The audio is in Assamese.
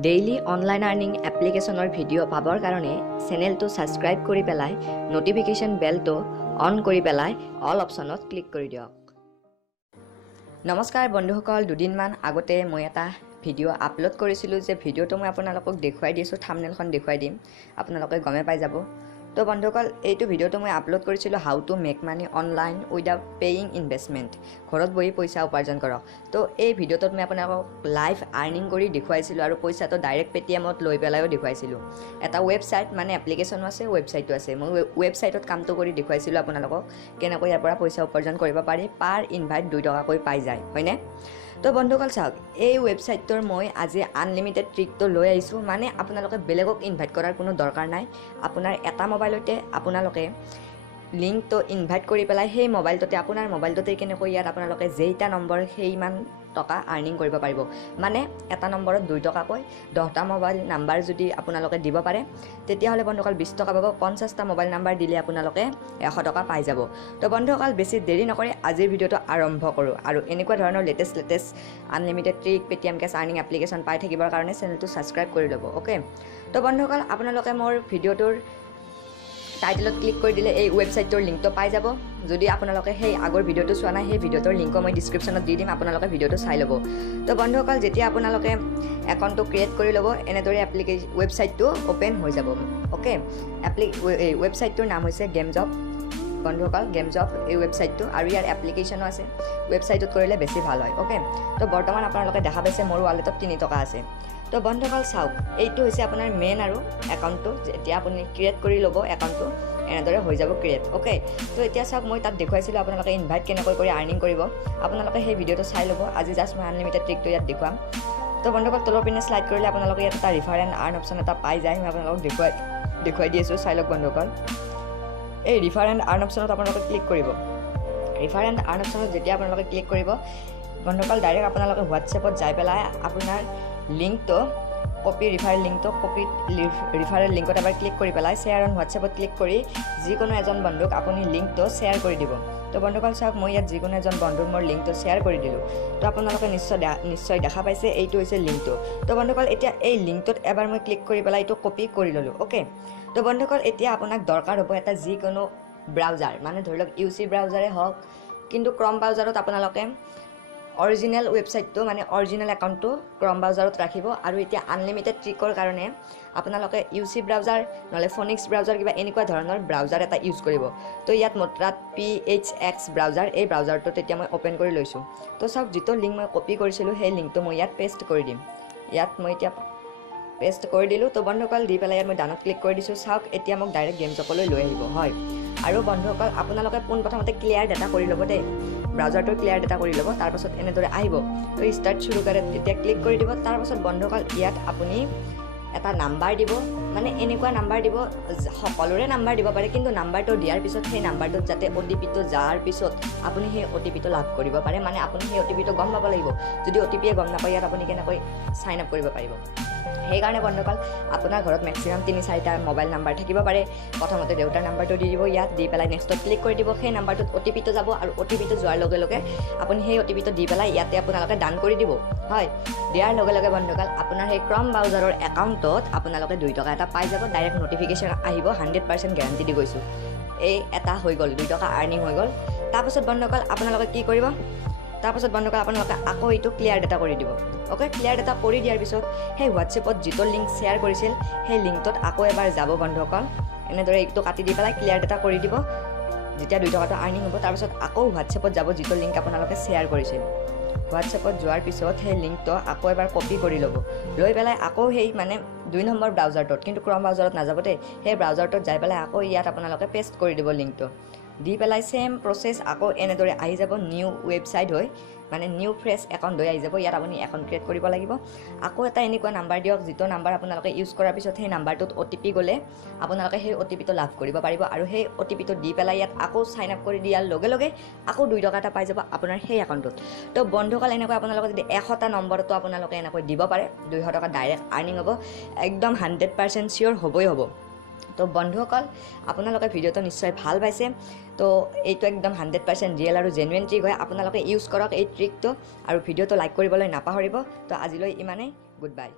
ডেইলি অনলাইন আৰ্নিং এপ্লিকেশ্যনৰ ভিডিঅ' পাবৰ কাৰণে চেনেলটো ছাবস্ক্ৰাইব কৰি পেলাই ন'টিফিকেশ্যন বেলটো অন কৰি পেলাই অল অপশ্যনত ক্লিক কৰি দিয়ক। নমস্কাৰ বন্ধুসকল, দুদিনমান আগতে মই এটা ভিডিঅ' আপলোড কৰিছিলোঁ যে ভিডিঅ'টো মই আপোনালোকক দেখুৱাই দিছোঁ, থাম্বনেইলখন দেখুৱাই দিম, আপোনালোকে গমে পাই যাব। তো বন্ধুসকল, এইটো ভিডিঅ'টো মই আপলোড কৰিছিলোঁ how to make money online without paying investment, ঘৰত বহি পইচা উপাৰ্জন কৰক। তো এই ভিডিঅ'টোত মই আপোনালোকক লাইভ আৰ্নিং কৰি দেখুৱাইছিলোঁ আৰু পইচাটো ডাইৰেক্ট পে'টিএমত লৈ পেলাইও দেখুৱাইছিলোঁ। এটা ৱেবছাইট মানে এপ্লিকেশ্যনো আছে, ৱেবছাইটো আছে। মই ৱেবছাইটত কামটো কৰি দেখুৱাইছিলোঁ আপোনালোকক কেনেকৈ ইয়াৰ পৰা পইচা উপাৰ্জন কৰিব পাৰি। পাৰ ইনভাইট 2 টকাকৈ পাই যায়, হয়নে? তো বন্ধুসকল চাওক, এই ৱেবছাইটটোৰ মই আজি আনলিমিটেড ট্ৰিকটো লৈ আহিছোঁ। মানে আপোনালোকে বেলেগক ইনভাইট কৰাৰ কোনো দৰকাৰ নাই। আপোনাৰ এটা মোবাইলতে আপোনালোকে লিংকটো ইনভাইট কৰি পেলাই সেই মোবাইলটোতে আপোনাৰ মোবাইলটোতে কেনেকৈ ইয়াত আপোনালোকে যেইটা নম্বৰ সেইমান টকা আৰ্নিং কৰিব পাৰিব। মানে এটা নম্বৰত 2 টকাকৈ 10টা মোবাইল নাম্বাৰ যদি আপোনালোকে দিব পাৰে তেতিয়াহ'লে বন্ধুসকল 20 টকা পাব। 50টা মোবাইল নাম্বাৰ দিলে আপোনালোকে 100 টকা পাই যাব। তো বন্ধুসকল বেছি দেৰি নকৰি আজিৰ ভিডিঅ'টো আৰম্ভ কৰোঁ। আৰু এনেকুৱা ধৰণৰ latest unlimited trick Paytm cash earning application পাই থাকিবৰ কাৰণে চেনেলটো ছাবস্ক্ৰাইব কৰি ল'ব। অ'কে, তো বন্ধুসকল আপোনালোকে মোৰ ভিডিঅ'টোৰ টাইটেলত ক্লিক কৰি দিলে এই ৱেবছাইটটোৰ লিংকটো পাই যাব। যদি আপোনালোকে সেই আগৰ ভিডিঅ'টো চোৱা নাই, সেই ভিডিঅ'টোৰ লিংকো মই ডিছক্ৰিপশ্যনত দি দিম, আপোনালোকে ভিডিঅ'টো চাই ল'ব। তো বন্ধুসকল যেতিয়া আপোনালোকে একাউণ্টটো ক্ৰিয়েট কৰি ল'ব, এনেদৰে ৱেবছাইটটো অ'পেন হৈ যাব। অ'কে, ৱেবছাইটটোৰ নাম হৈছে গেমজপ। বন্ধুসকল গেমজপ এই ৱেবছাইটটো, আৰু ইয়াৰ এপ্লিকেশ্যনো আছে। ৱেবছাইটত কৰিলে বেছি ভাল হয়। অ'কে, তো বৰ্তমান আপোনালোকে দেখা পাইছে মোৰ ৱালেটত 3 টকা আছে। তো বন্ধুসকল চাওক, এইটো হৈছে আপোনাৰ মেইন আৰু একাউণ্টটো। যেতিয়া আপুনি ক্ৰিয়েট কৰি ল'ব একাউণ্টটো এনেদৰে হৈ যাব ক্ৰিয়েট। অ'কে, তো এতিয়া চাওক, মই তাত দেখুৱাইছিলোঁ আপোনালোকে ইনভাইট কেনেকৈ কৰি আৰ্নিং কৰিব। আপোনালোকে সেই ভিডিঅ'টো চাই ল'ব। আজি জাষ্ট মই আনলিমিটেড ট্ৰিকটো ইয়াত দেখুৱাম। তো বন্ধুসকল তলৰ পিনে শ্লাইড কৰিলে আপোনালোকে ইয়াত এটা ৰিফাৰ এণ্ড আৰ্ণ অপশ্যন এটা পাই যায়। মই আপোনালোকক দেখুৱাই দি আছোঁ, চাই লওক বন্ধুসকল। এই ৰিফাৰ এণ্ড আৰ্ণ অপশ্যনত আপোনালোকে ক্লিক কৰিব। ৰিফাৰ এণ্ড আৰ্ণ অপশ্যনত যেতিয়া আপোনালোকে ক্লিক কৰিব বন্ধুসকল, ডাইৰেক্ট আপোনালোকে হোৱাটছএপত যাই পেলাই আপোনাৰ লিংকটো ৰিফাৰেল লিংকত এবাৰ ক্লিক কৰি পেলাই শ্বেয়াৰ অন হোৱাটছএপত ক্লিক কৰি যিকোনো এজন বন্ধুক আপুনি লিংকটো শ্বেয়াৰ কৰি দিব। তো বন্ধুসকল চাওক, মই ইয়াত যিকোনো এজন বন্ধুক মোৰ লিংকটো শ্বেয়াৰ কৰি দিলোঁ। তো আপোনালোকে নিশ্চয় দেখা পাইছে এইটো হৈছে লিংকটো। তো বন্ধুসকল এতিয়া এই লিংকটোত এবাৰ মই ক্লিক কৰি পেলাই এইটো কপি কৰি ল'লোঁ। অ'কে, তো বন্ধুসকল এতিয়া আপোনাক দৰকাৰ হ'ব এটা যিকোনো ব্ৰাউজাৰ, মানে ধৰি লওক UC ব্ৰাউজাৰে হওক, কিন্তু ক্ৰম ব্ৰাউজাৰত আপোনালোকে অৰিজিনেল ৱেবছাইটটো মানে অৰিজিনেল একাউণ্টটো ক্ৰম ব্ৰাউজাৰত ৰাখিব। আৰু এতিয়া আনলিমিটেড ট্ৰিকৰ কাৰণে আপোনালোকে UC ব্ৰাউজাৰ নহ'লে ফনিক্স ব্ৰাউজাৰ কিবা এনেকুৱা ধৰণৰ ব্ৰাউজাৰ এটা ইউজ কৰিব। তো ইয়াত মোৰ তাত PHX ব্ৰাউজাৰ, এই ব্ৰাউজাৰটো তেতিয়া মই অ'পেন কৰি লৈছোঁ। তো চাওক, যিটো লিংক মই কপি কৰিছিলোঁ সেই লিংকটো মই ইয়াত পেষ্ট কৰি দিম। ইয়াত মই এতিয়া পেষ্ট কৰি দিলোঁ। তো বন্ধুসকল দি পেলাই ইয়াত মই ডানত ক্লিক কৰি দিছোঁ। চাওক, এতিয়া মোক ডাইৰেক্ট গেমজপলৈ লৈ আহিব। হয়, আৰু বন্ধুসকল আপোনালোকে পোনপ্ৰথমতে ক্লিয়াৰ ডাটা কৰি ল'ব দেই, ব্ৰাউজাৰটো ক্লিয়াৰ ডাটা কৰি ল'ব। তাৰপাছত এনেদৰে আহিব, তো ষ্টাৰ্ট শুৰু কৰে তেতিয়া ক্লিক কৰি দিব। তাৰপাছত বন্ধুসকল ইয়াত আপুনি এটা নাম্বাৰ দিব, মানে এনেকুৱা নাম্বাৰ দিব, সকলোৰে নাম্বাৰ দিব পাৰে, কিন্তু নাম্বাৰটো দিয়াৰ পিছত সেই নাম্বাৰটোত যাতে OTPটো যোৱাৰ পিছত আপুনি সেই OTPটো লাভ কৰিব পাৰে। মানে আপুনি সেই OTPটো গম পাব লাগিব। যদি OTPয়ে গম নাপায় ইয়াত আপুনি কেনেকৈ চাইন আপ কৰিব পাৰিব। সেইকাৰণে বন্ধুসকল আপোনাৰ ঘৰত মেক্সিমাম 3-4টা মোবাইল নাম্বাৰ থাকিব পাৰে। প্ৰথমতে দেউতাৰ নাম্বাৰটো দি দিব, ইয়াত দি পেলাই নেক্সটত ক্লিক কৰি দিব। সেই নাম্বাৰটোত OTPটো যাব, আৰু OTPটো যোৱাৰ লগে লগে আপুনি সেই OTPটো দি পেলাই ইয়াতে আপোনালোকে ডান কৰি দিব। হয়, দিয়াৰ লগে লগে বন্ধুসকল আপোনাৰ সেই ক্ৰম ব্ৰাউজাৰৰ একাউণ্টত আপোনালোকে 2 টকা এটা পাই যাব। ডাইৰেক্ট ন'টিফিকেশ্যন আহিব, 100% গেৰাণ্টি দি গৈছোঁ। এই এটা হৈ গ'ল, 2 টকা আৰ্নিং হৈ গ'ল। তাৰপাছত বন্ধুসকল আপোনালোকে কি কৰিব, তাৰপাছত বন্ধুসকল আপোনালোকে আকৌ এইটো ক্লিয়াৰ ডাটা কৰি দিব। অ'কে, ক্লিয়াৰ ডাটা কৰি দিয়াৰ পিছত সেই হোৱাটছএপত যিটো লিংক শ্বেয়াৰ কৰিছিল সেই লিংকটোত আকৌ এবাৰ যাব বন্ধুসকল। এনেদৰে এইটো কাটি দি পেলাই ক্লিয়াৰ ডাটা কৰি দিব। যেতিয়া 2 টকাটো আৰ্নিং হ'ব তাৰপিছত আকৌ হোৱাটছএপত যাব, যিটো লিংক আপোনালোকে শ্বেয়াৰ কৰিছিল। হোৱাটছএপত যোৱাৰ পিছত সেই লিংকটো আকৌ এবাৰ কপি কৰি ল'ব, লৈ পেলাই আকৌ সেই মানে 2 নম্বৰ ব্ৰাউজাৰটোত, কিন্তু ক্ৰম ব্ৰাউজাৰত নাযাব দেই, সেই ব্ৰাউজাৰটোত যাই পেলাই আকৌ ইয়াত আপোনালোকে পেষ্ট কৰি দিব লিংকটো। দি পেলাই ছেম প্ৰচেছ আকৌ এনেদৰে আহি যাব, নিউ ৱেবছাইট হৈ মানে নিউ ফ্ৰেছ একাউণ্ট হৈ আহি যাব। ইয়াত আপুনি একাউণ্ট ক্ৰিয়েট কৰিব লাগিব। আকৌ এটা এনেকুৱা নাম্বাৰ দিয়ক, যিটো নাম্বাৰ আপোনালোকে ইউজ কৰাৰ পিছত সেই নাম্বাৰটোত OTP গ'লে আপোনালোকে সেই OTPটো লাভ কৰিব পাৰিব। আৰু সেই OTPটো দি পেলাই ইয়াত আকৌ চাইন আপ কৰি দিয়াৰ লগে লগে আকৌ 2 টকা এটা পাই যাব আপোনাৰ সেই একাউণ্টটোত। তো বন্ধুসকল এনেকৈ আপোনালোকে যদি 100টা নম্বৰতো আপোনালোকে এনেকৈ দিব পাৰে, 200 টকা ডাইৰেক্ট আৰ্নিং হ'ব। একদম 100% চিয়'ৰ হ'বই হ'ব। তো বন্ধুসকল আপোনালোকে ভিডিঅ'টো নিশ্চয় ভাল পাইছে। তো এইটো একদম 100% ৰিয়েল আৰু জেনুইন ট্ৰিক হয়। আপোনালোকে ইউজ কৰক এই ট্ৰিকটো, আৰু ভিডিঅ'টো লাইক কৰিবলৈ নাপাহৰিব। তো আজিলৈ ইমানেই, গুড বাই।